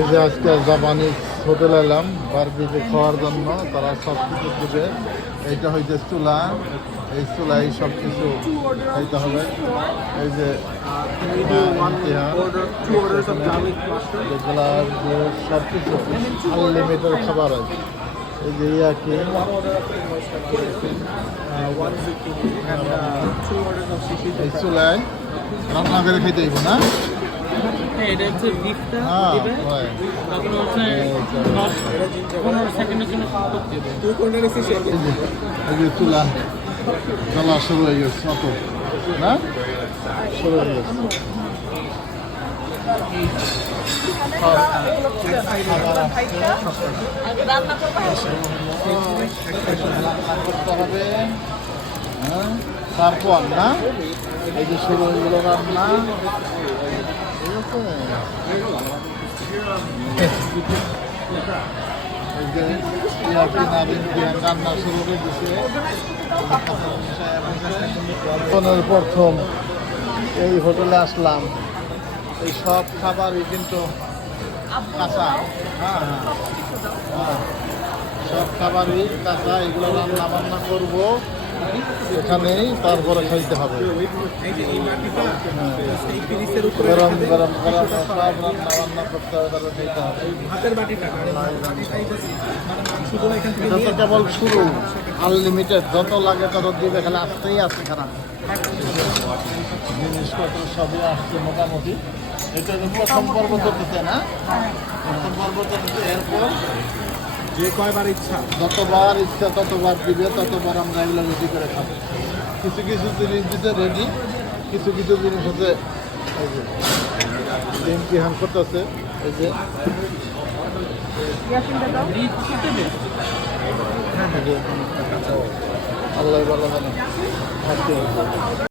এই যে আজকে জাপানিজ হোটেল এলাম বারবিকিউ খাওয়ার জন্য। তারা সব কিছু দেবে। এইটা হইতে চুলা, এই চুলাই সব কিছু খাইতে হবে। এই যে সব কিছু আনলিমিটেড খাবার আছে। এই যে ইয়াকি এই চুলায় রান্না করে খাইতে হইব না। এটা হচ্ছে বিফটা দিবে, তখন হচ্ছে 10-15 সেকেন্ডের জন্য কুক দিবে। এই যে চুলা জ্বলা শুরু হয়ে গেছে, অত না শুরু হয়ে গেছে। করতে হবে, হ্যাঁ তারপর না এই যে শুরু হয়ে গেল রান্না। এই যে রান্না শুরু করে দিচ্ছে। প্রথম এই হোটেলে আসলাম, এই সব খাবারই কিন্তু কাঁচা। হ্যাঁ হ্যাঁ, সব খাবারই কাঁচা। এগুলো রান্না বান্না করবো এখানেই, তারপরে খাইতে হবে। গরম গরম গরম সব রান্না বান্না করতে হবে, তারপরে খাইতে হবে। এটা তো কেবল শুরু, আনলিমিটেড যত লাগে তত দিবে, খালি আসতেই আসছে খারাপ জিনিসপত্র সবই আসছে মোটামুটি। এটা প্রথম পর্ব চলতেছে না, প্রথম পর্ব চলতেছে। এরপর যে কয়বার ইচ্ছা, যতবার ইচ্ছা ততবার দিবে, ততবার আমরা এগুলো রেডি করে খাবো। কিছু কিছু জিনিস দিতে রেডি, কিছু কিছু জিনিস হচ্ছে এই যে ইমতিহান করতেছে। এই যে আল্লাহ ভালো জানে।